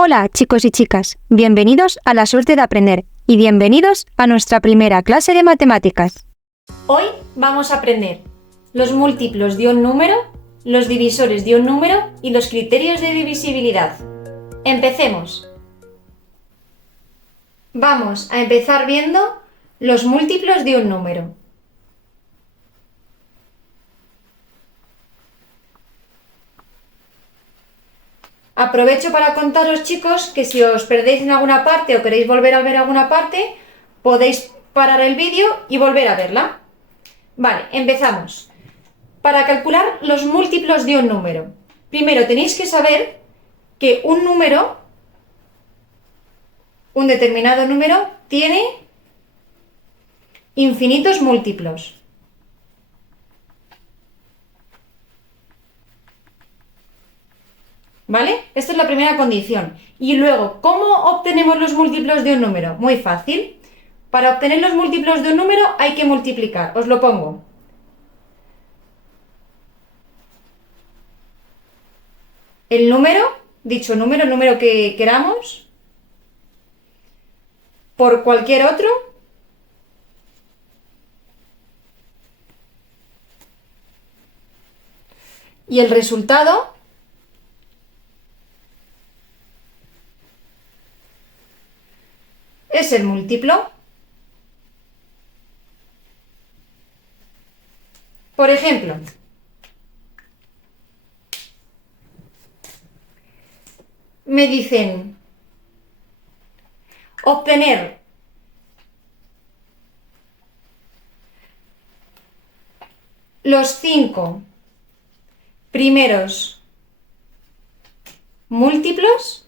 Hola, chicos y chicas, bienvenidos a La Suerte de Aprender y bienvenidos a nuestra primera clase de matemáticas. Hoy vamos a aprender los múltiplos de un número, los divisores de un número y los criterios de divisibilidad. Empecemos. Vamos a empezar viendo los múltiplos de un número. Aprovecho para contaros, chicos, que si os perdéis en alguna parte o queréis volver a ver alguna parte, podéis parar el vídeo y volver a verla. Vale, empezamos. Para calcular los múltiplos de un número, primero tenéis que saber que un número, un determinado número, tiene infinitos múltiplos. ¿Vale? Esta es la primera condición. Y luego, ¿cómo obtenemos los múltiplos de un número? Muy fácil. Para obtener los múltiplos de un número hay que multiplicar. Os lo pongo. El número, dicho número, el número que queramos, por cualquier otro, y el resultado es el múltiplo. Por ejemplo, me dicen obtener los 5 primeros múltiplos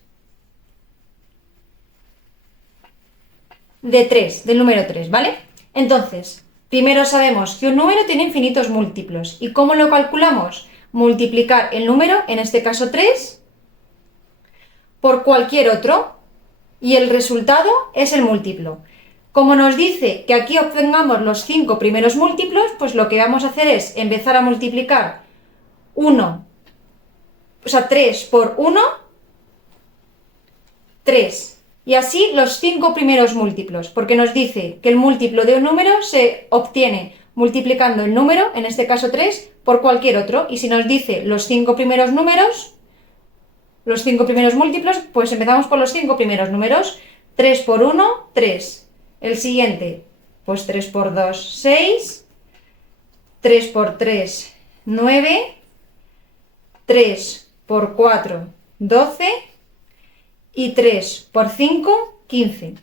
de 3, del número 3, ¿vale? Entonces, primero sabemos que un número tiene infinitos múltiplos. ¿Y cómo lo calculamos? Multiplicar el número, en este caso 3, por cualquier otro, y el resultado es el múltiplo. Como nos dice que aquí obtengamos los 5 primeros múltiplos, pues lo que vamos a hacer es empezar a multiplicar 3 por 1, 3. Y así los 5 primeros múltiplos, porque nos dice que el múltiplo de un número se obtiene multiplicando el número, en este caso 3, por cualquier otro. Y si nos dice los 5 primeros números, los 5 primeros múltiplos, pues empezamos por los 5 primeros números. 3 por 1, 3. El siguiente, pues 3 por 2, 6. 3 por 3, 9. 3 por 4, 12. Y 3 por 5, 15.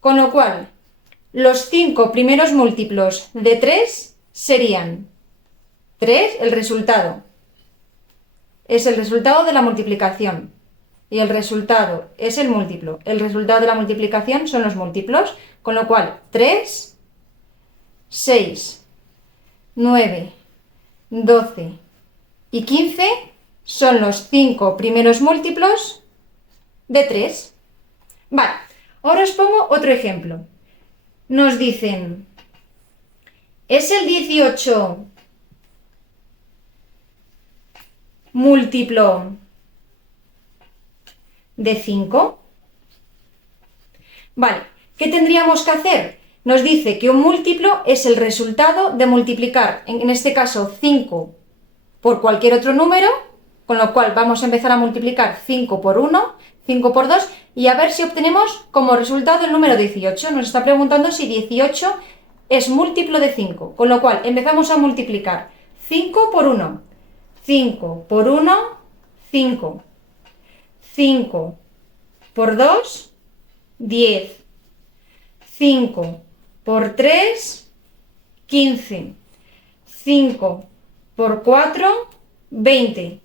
Con lo cual, los 5 primeros múltiplos de 3 serían 3, el resultado. Es el resultado de la multiplicación. Y el resultado es el múltiplo. El resultado de la multiplicación son los múltiplos. Con lo cual, 3, 6, 9, 12 y 15 son los 5 primeros múltiplos de 3. Vale, ahora os pongo otro ejemplo. Nos dicen, ¿es el 18 múltiplo de 5? Vale, ¿qué tendríamos que hacer? Nos dice que un múltiplo es el resultado de multiplicar, en este caso 5 por cualquier otro número, con lo cual vamos a empezar a multiplicar 5 por 1, 5 por 2, y a ver si obtenemos como resultado el número 18. Nos está preguntando si 18 es múltiplo de 5, con lo cual empezamos a multiplicar 5 por 1, 5 por 1, 5, 5 por 2, 10, 5 por 3, 15, 5 por 4, 20.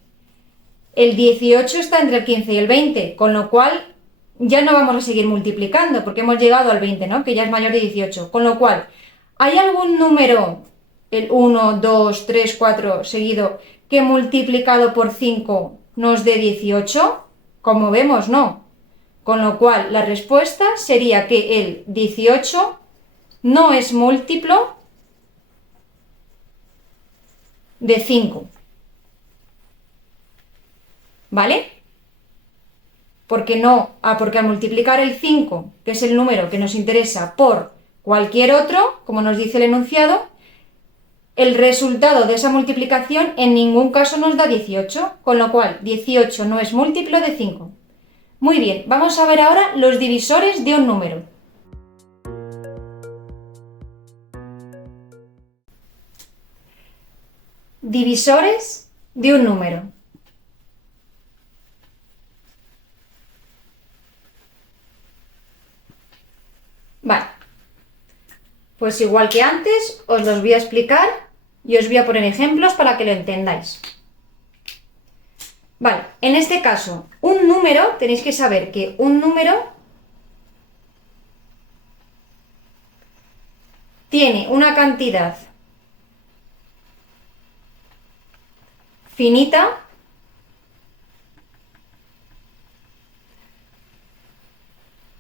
El 18 está entre el 15 y el 20, con lo cual ya no vamos a seguir multiplicando porque hemos llegado al 20, ¿no? Que ya es mayor de 18. Con lo cual, ¿hay algún número, el 1, 2, 3, 4 seguido, que multiplicado por 5 nos dé 18? Como vemos, no. Con lo cual, la respuesta sería que el 18 no es múltiplo de 5. ¿Vale? Porque al multiplicar el 5, que es el número que nos interesa, por cualquier otro, como nos dice el enunciado, el resultado de esa multiplicación en ningún caso nos da 18, con lo cual 18 no es múltiplo de 5. Muy bien, vamos a ver ahora los divisores de un número. Divisores de un número. Vale, pues igual que antes, os los voy a explicar y os voy a poner ejemplos para que lo entendáis. Vale, en este caso, un número, tenéis que saber que un número tiene una cantidad finita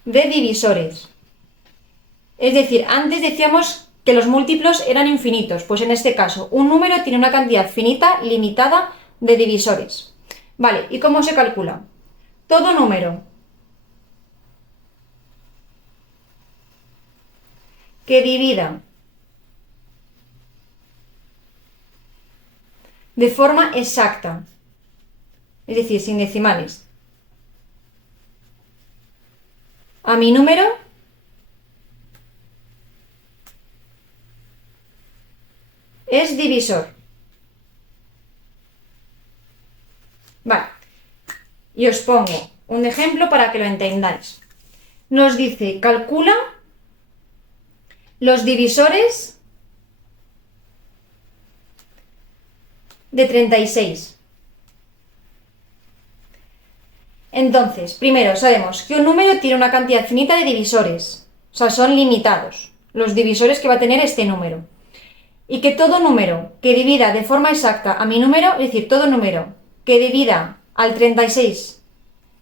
de divisores. Es decir, antes decíamos que los múltiplos eran infinitos, pues en este caso un número tiene una cantidad finita, limitada de divisores. Vale, ¿y cómo se calcula? Todo número que divida de forma exacta, es decir, sin decimales, a mi número es divisor. Vale, y os pongo un ejemplo para que lo entendáis. Nos dice, calcula los divisores de 36. Entonces, primero sabemos que un número tiene una cantidad finita de divisores, o sea, son limitados los divisores que va a tener este número. Y que todo número que divida de forma exacta a mi número, es decir, todo número que divida al 36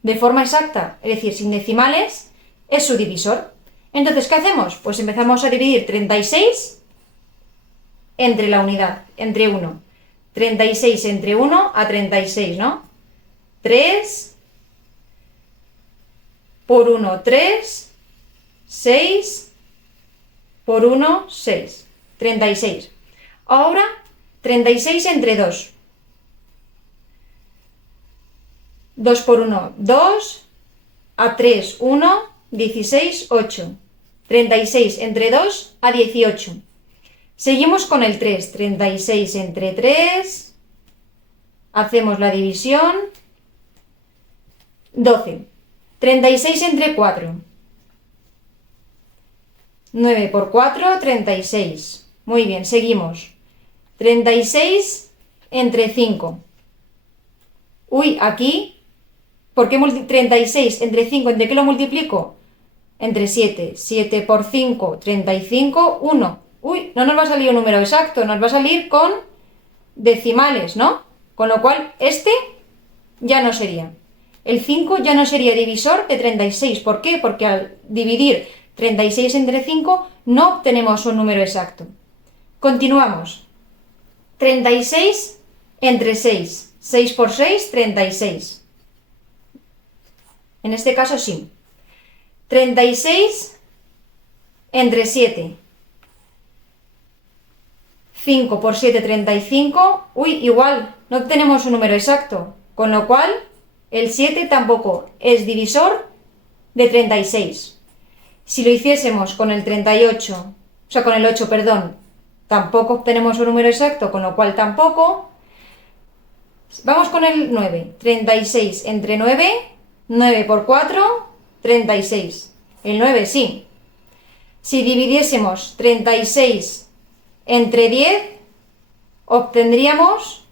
de forma exacta, es decir, sin decimales, es su divisor. Entonces, ¿qué hacemos? Pues empezamos a dividir 36 entre la unidad, entre 1. 36 entre 1 a 36, ¿no? 3 por 1, 3, 6 por 1, 6. 36. Ahora, 36 entre 2. 2 por 1, 2. A 3, 1. 16, 8. 36 entre 2 a 18. Seguimos con el 3. 36 entre 3. Hacemos la división. 12. 36 entre 4. 9 por 4, 36. Muy bien, seguimos. 36 entre 5. Uy, aquí, ¿por qué 36 entre 5? ¿Entre qué lo multiplico? Entre 7. 7 por 5, 35, 1. Uy, no nos va a salir un número exacto, nos va a salir con decimales, ¿no? Con lo cual, este ya no sería. El 5 ya no sería divisor de 36. ¿Por qué? Porque al dividir 36 entre 5 no obtenemos un número exacto. Continuamos. 36 entre 6. 6 por 6, 36. En este caso sí. 36 entre 7. 5 por 7, 35. Uy, igual, no obtenemos un número exacto. Con lo cual, el 7 tampoco es divisor de 36. Si lo hiciésemos con el 38, o sea, con el 8, perdón, tampoco obtenemos un número exacto, con lo cual tampoco. Vamos con el 9. 36 entre 9, 9 por 4, 36. El 9 sí. Si dividiésemos 36 entre 10, obtendríamos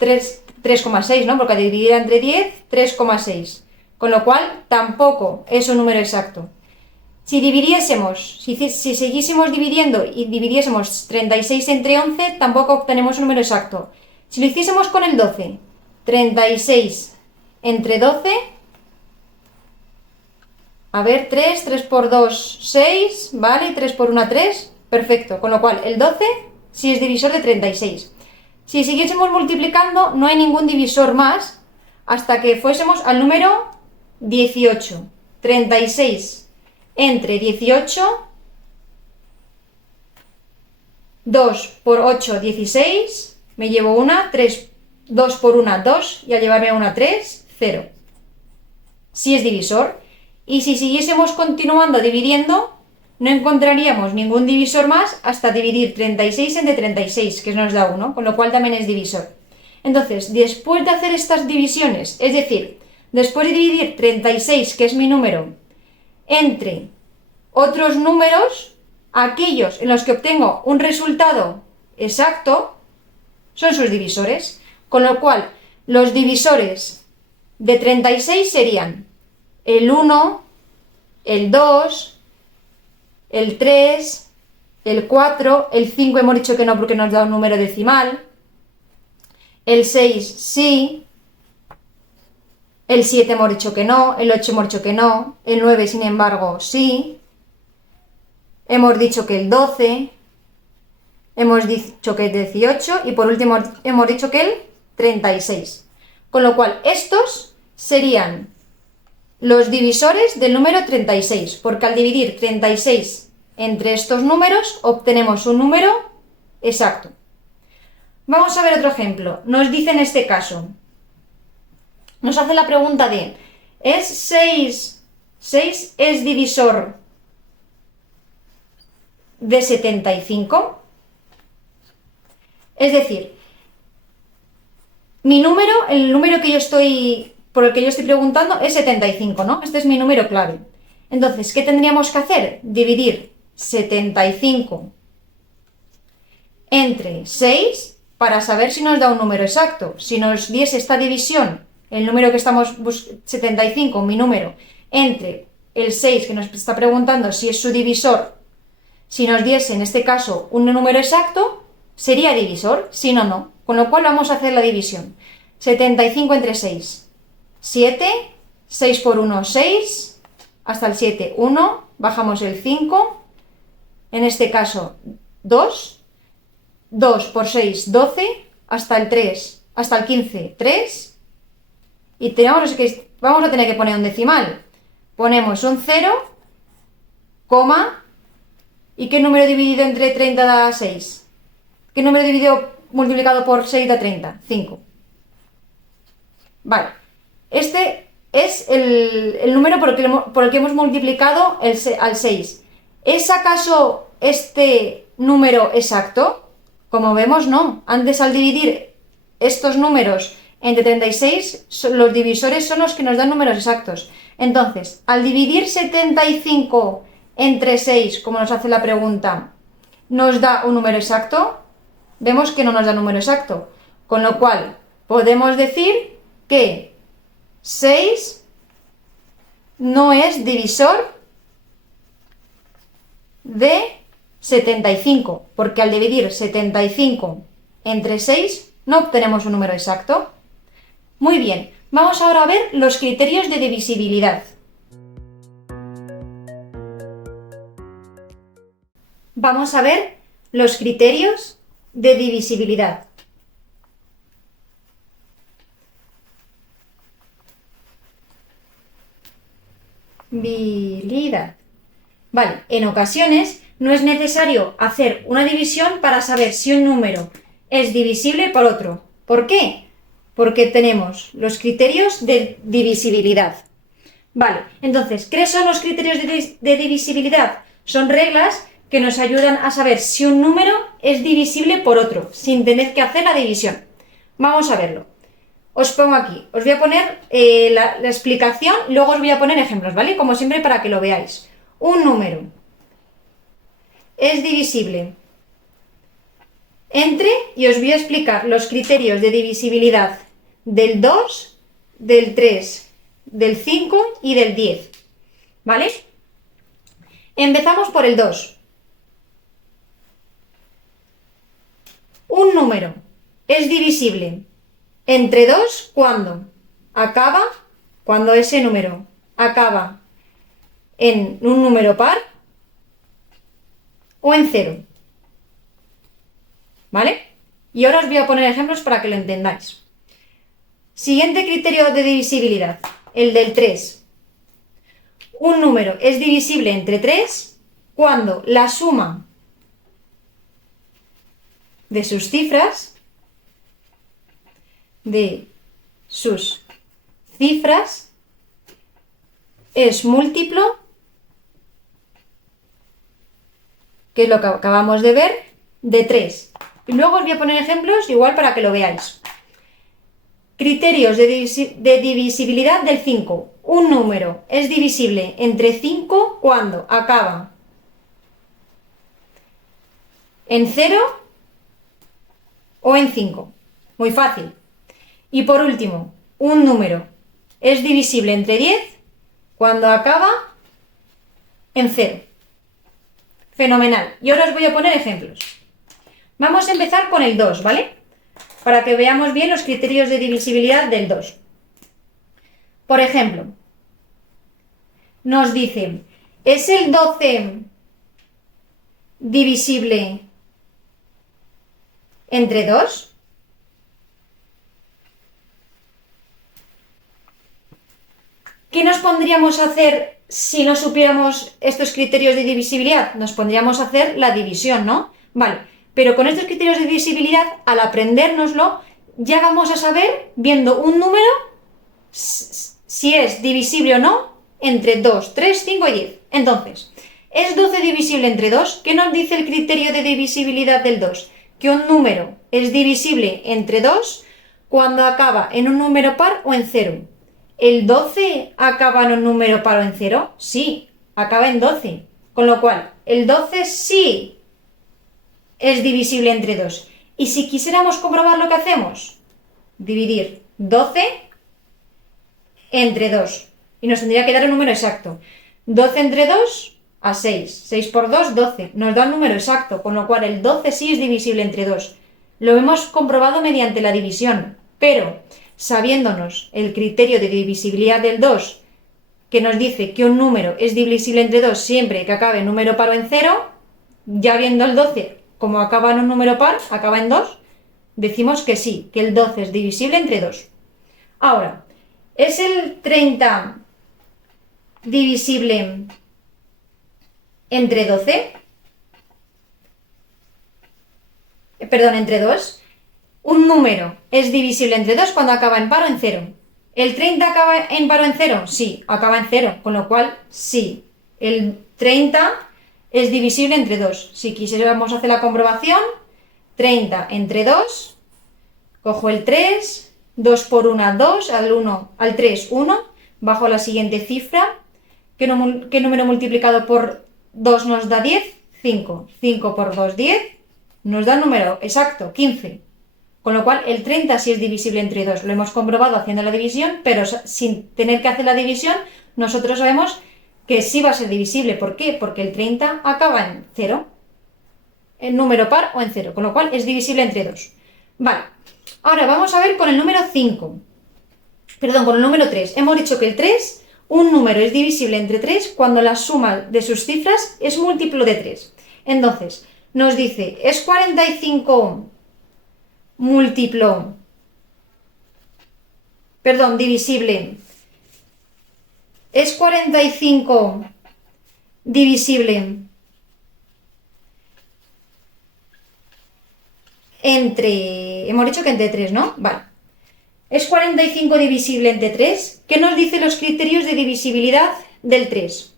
3,6, ¿no? Porque al dividir entre 10, 3,6. Con lo cual tampoco es un número exacto. Si siguiésemos dividiendo y dividiésemos 36 entre 11, tampoco obtenemos un número exacto. Si lo hiciésemos con el 12, 36 entre 12, a ver, 3 por 2, 6, ¿vale? 3 por 1, 3, perfecto. Con lo cual, el 12 sí es divisor de 36. Si siguiésemos multiplicando, no hay ningún divisor más, hasta que fuésemos al número 18. 36 entre 18, 2 por 8, 16, me llevo una, 3, 2 por una, 2, y al llevarme una 3, 0. Si es divisor. Y si siguiésemos continuando dividiendo, no encontraríamos ningún divisor más hasta dividir 36 entre 36, que nos da 1, con lo cual también es divisor. Entonces, después de hacer estas divisiones, es decir, después de dividir 36, que es mi número, entre otros números, aquellos en los que obtengo un resultado exacto son sus divisores, con lo cual los divisores de 36 serían el 1, el 2, el 3, el 4, el 5 hemos dicho que no porque nos da un número decimal, el 6 sí, el 7 hemos dicho que no, el 8 hemos dicho que no, el 9 sin embargo sí, hemos dicho que el 12, hemos dicho que el 18 y por último hemos dicho que el 36. Con lo cual estos serían los divisores del número 36, porque al dividir 36 entre estos números obtenemos un número exacto. Vamos a ver otro ejemplo. Nos dice en este caso, nos hace la pregunta de, ¿es 6 es divisor de 75? Es decir, mi número, el número que por el que yo estoy preguntando es 75, ¿no? Este es mi número clave. Entonces, ¿qué tendríamos que hacer? Dividir 75 entre 6 para saber si nos da un número exacto. Si nos diese esta división, el número que estamos buscando, 75, mi número, entre el 6 que nos está preguntando si es su divisor, si nos diese en este caso un número exacto, sería divisor, si no, no. Con lo cual vamos a hacer la división. 75 entre 6. 7, 6 por 1, 6, hasta el 7, 1, bajamos el 5, en este caso 2, 2 por 6, 12, hasta el 3, hasta el 15, 3, y vamos a tener que poner un decimal. Ponemos un 0, coma, ¿y qué número dividido entre 30 da 6? ¿Qué número dividido multiplicado por 6 da 30? 5. Vale. Este es el número por el que hemos multiplicado al 6. ¿Es acaso este número exacto? Como vemos, no. Antes, al dividir estos números entre 36, los divisores son los que nos dan números exactos. Entonces, al dividir 75 entre 6, como nos hace la pregunta, ¿nos da un número exacto? Vemos que no nos da número exacto. Con lo cual, podemos decir que 6 no es divisor de 75, porque al dividir 75 entre 6 no obtenemos un número exacto. Muy bien, vamos ahora a ver los criterios de divisibilidad. Vamos a ver los criterios de divisibilidad. Vale, en ocasiones no es necesario hacer una división para saber si un número es divisible por otro. ¿Por qué? Porque tenemos los criterios de divisibilidad. Vale, entonces, ¿qué son los criterios de divisibilidad? Son reglas que nos ayudan a saber si un número es divisible por otro, sin tener que hacer la división. Vamos a verlo. Os pongo aquí, os voy a poner la explicación, luego os voy a poner ejemplos, ¿vale? Como siempre, para que lo veáis. Un número es divisible entre, y os voy a explicar los criterios de divisibilidad del 2, del 3, del 5 y del 10, ¿vale? Empezamos por el 2. Un número es divisible entre 2 cuando ese número acaba en un número par o en 0. ¿Vale? Y ahora os voy a poner ejemplos para que lo entendáis. Siguiente criterio de divisibilidad, el del 3. Un número es divisible entre 3 cuando la suma de sus cifras es múltiplo, que es lo que acabamos de ver, de 3. Y luego os voy a poner ejemplos igual para que lo veáis. Criterios de divisibilidad del 5. Un número es divisible entre 5 cuando acaba en 0 o en 5. Muy fácil. Y por último, un número es divisible entre 10 cuando acaba en 0. Fenomenal. Y ahora os voy a poner ejemplos. Vamos a empezar con el 2, ¿vale? Para que veamos bien los criterios de divisibilidad del 2. Por ejemplo, nos dicen, ¿es el 12 divisible entre 2? ¿Qué nos pondríamos a hacer si no supiéramos estos criterios de divisibilidad? Nos pondríamos a hacer la división, ¿no? Vale, pero con estos criterios de divisibilidad, al aprendérnoslo, ya vamos a saber, viendo un número, si es divisible o no entre 2, 3, 5 y 10. Entonces, ¿es 12 divisible entre 2? ¿Qué nos dice el criterio de divisibilidad del 2? Que un número es divisible entre 2 cuando acaba en un número par o en 0. ¿El 12 acaba en un número par o en 0? Sí, acaba en 12. Con lo cual, el 12 sí es divisible entre 2. Y si quisiéramos comprobar lo que hacemos, dividir 12 entre 2. Y nos tendría que dar un número exacto. 12 entre 2 a 6. 6 por 2, 12. Nos da un número exacto, con lo cual el 12 sí es divisible entre 2. Lo hemos comprobado mediante la división, pero sabiéndonos el criterio de divisibilidad del 2, que nos dice que un número es divisible entre 2 siempre que acabe en número par o en 0, ya viendo el 12 como acaba en un número par, acaba en 2, decimos que sí, que el 12 es divisible entre 2. Ahora, ¿es el 30 divisible entre 12? Perdón, entre 2. Un número es divisible entre 2 cuando acaba en par o en 0. ¿El 30 acaba en par o en 0? Sí, acaba en 0, con lo cual sí, el 30 es divisible entre 2. Si quisiéramos hacer la comprobación, 30 entre 2, cojo el 3, 2 por 1, 2, al 3, 1, bajo la siguiente cifra. ¿Qué número multiplicado por 2 nos da 10? 5. 5 por 2, 10, nos da el número exacto, 15. Con lo cual, el 30 sí es divisible entre 2. Lo hemos comprobado haciendo la división, pero sin tener que hacer la división, nosotros sabemos que sí va a ser divisible. ¿Por qué? Porque el 30 acaba en 0, en número par o en 0, con lo cual es divisible entre 2. Vale, ahora vamos a ver con el número 5. Perdón, con el número 3. Hemos dicho que el 3, un número es divisible entre 3 cuando la suma de sus cifras es múltiplo de 3. Entonces, nos dice, ¿es 45 divisible? ¿Es 45 divisible entre... Hemos dicho que entre 3, ¿no? Vale. ¿Es 45 divisible entre 3? ¿Qué nos dicen los criterios de divisibilidad del 3?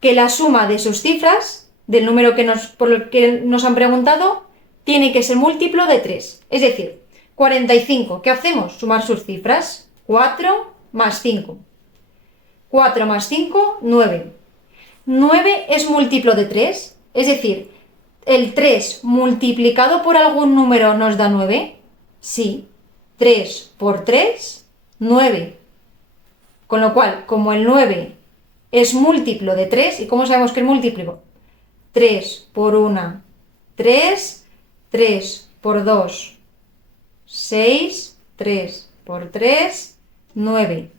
Que la suma de sus cifras, del número por el que nos han preguntado, tiene que ser múltiplo de 3. Es decir, 45, ¿qué hacemos? Sumar sus cifras. 4 más 5. 4 más 5, 9. 9 es múltiplo de 3, es decir, ¿el 3 multiplicado por algún número nos da 9? Sí. 3 por 3, 9. Con lo cual, como el 9 es múltiplo de 3, ¿y cómo sabemos que es múltiplo? 3 por 1, 3, 3 por 2, 6, 3 por 3, 9.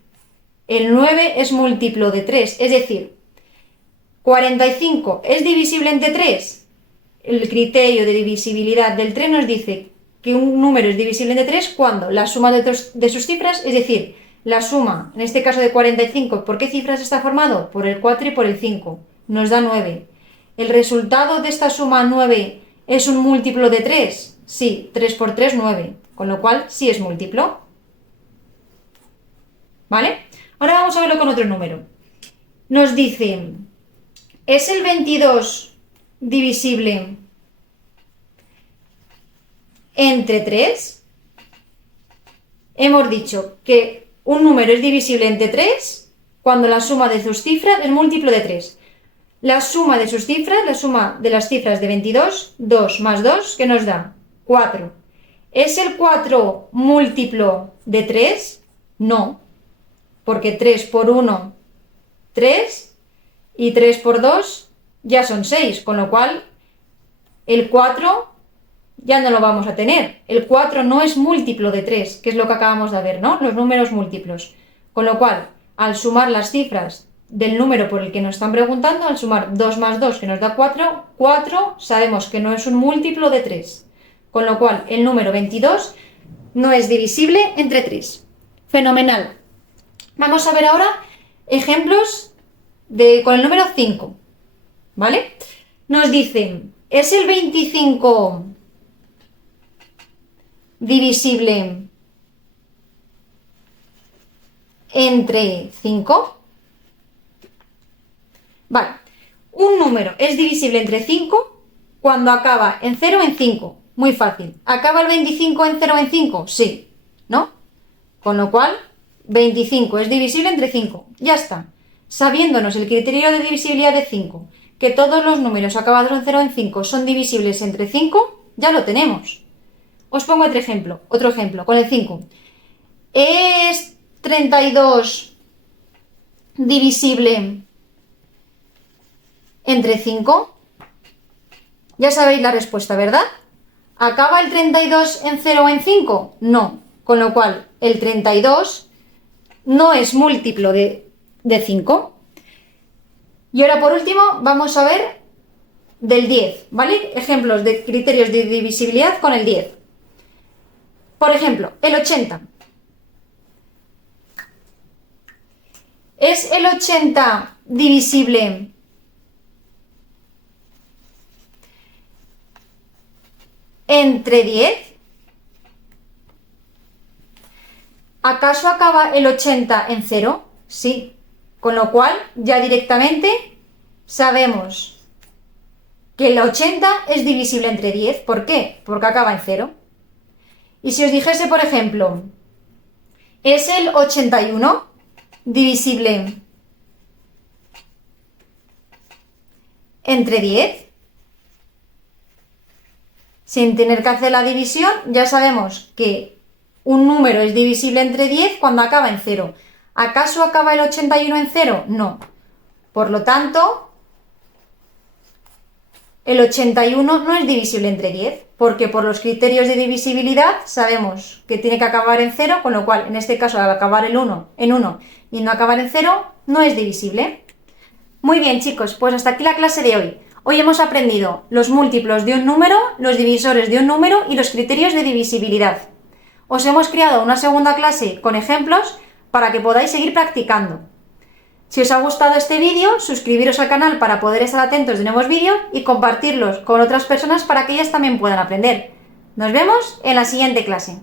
El 9 es múltiplo de 3, es decir, 45 es divisible entre 3. El criterio de divisibilidad del 3 nos dice que un número es divisible entre 3 cuando la suma de sus cifras, es decir, la suma, en este caso de 45, ¿por qué cifras está formado? Por el 4 y por el 5, nos da 9. ¿El resultado de esta suma 9 es un múltiplo de 3? Sí, 3 por 3, 9, con lo cual sí es múltiplo. ¿Vale? Ahora vamos a verlo con otro número. Nos dice, ¿es el 22 divisible entre 3? Hemos dicho que un número es divisible entre 3 cuando la suma de sus cifras es múltiplo de 3. La suma de sus cifras, la suma de las cifras de 22, 2 más 2, ¿qué nos da? 4. ¿Es el 4 múltiplo de 3? No, porque 3 por 1, 3, y 3 por 2 ya son 6, con lo cual el 4 ya no lo vamos a tener. El 4 no es múltiplo de 3, que es lo que acabamos de ver, ¿no? Los números múltiplos. Con lo cual, al sumar las cifras del número por el que nos están preguntando, al sumar 2 más 2, que nos da 4, 4 sabemos que no es un múltiplo de 3. Con lo cual, el número 22 no es divisible entre 3. Fenomenal. Vamos a ver ahora ejemplos con el número 5. ¿Vale? Nos dicen, ¿es el 25 divisible entre 5? Vale, un número es divisible entre 5 cuando acaba en 0 o en 5. Muy fácil. ¿Acaba el 25 en 0 o en 5? Sí, ¿no? Con lo cual, 25 es divisible entre 5. Ya está. Sabiéndonos el criterio de divisibilidad de 5, que todos los números acabados en 0 o en 5 son divisibles entre 5, ya lo tenemos. Os pongo otro ejemplo, con el 5. ¿Es 32 divisible entre 5? Ya sabéis la respuesta, ¿verdad? ¿Acaba el 32 en 0 o en 5? No. Con lo cual, el 32 no es múltiplo de 5. Y ahora, por último, vamos a ver del 10, ¿vale? Ejemplos de criterios de divisibilidad con el 10. Por ejemplo, el 80. ¿Es el 80 divisible entre 10? ¿Acaso acaba el 80 en 0? Sí. Con lo cual, ya directamente sabemos que el 80 es divisible entre 10. ¿Por qué? Porque acaba en 0. Y si os dijese, por ejemplo, ¿es el 81 divisible entre 10? Sin tener que hacer la división, ya sabemos que un número es divisible entre 10 cuando acaba en 0. ¿Acaso acaba el 81 en 0? No. Por lo tanto, el 81 no es divisible entre 10, porque por los criterios de divisibilidad sabemos que tiene que acabar en 0, con lo cual, en este caso, al acabar en 1 y no acabar en 0, no es divisible. Muy bien, chicos, pues hasta aquí la clase de hoy. Hoy hemos aprendido los múltiplos de un número, los divisores de un número y los criterios de divisibilidad. Os hemos creado una segunda clase con ejemplos para que podáis seguir practicando. Si os ha gustado este vídeo, suscribiros al canal para poder estar atentos de nuevos vídeos y compartirlos con otras personas para que ellas también puedan aprender. Nos vemos en la siguiente clase.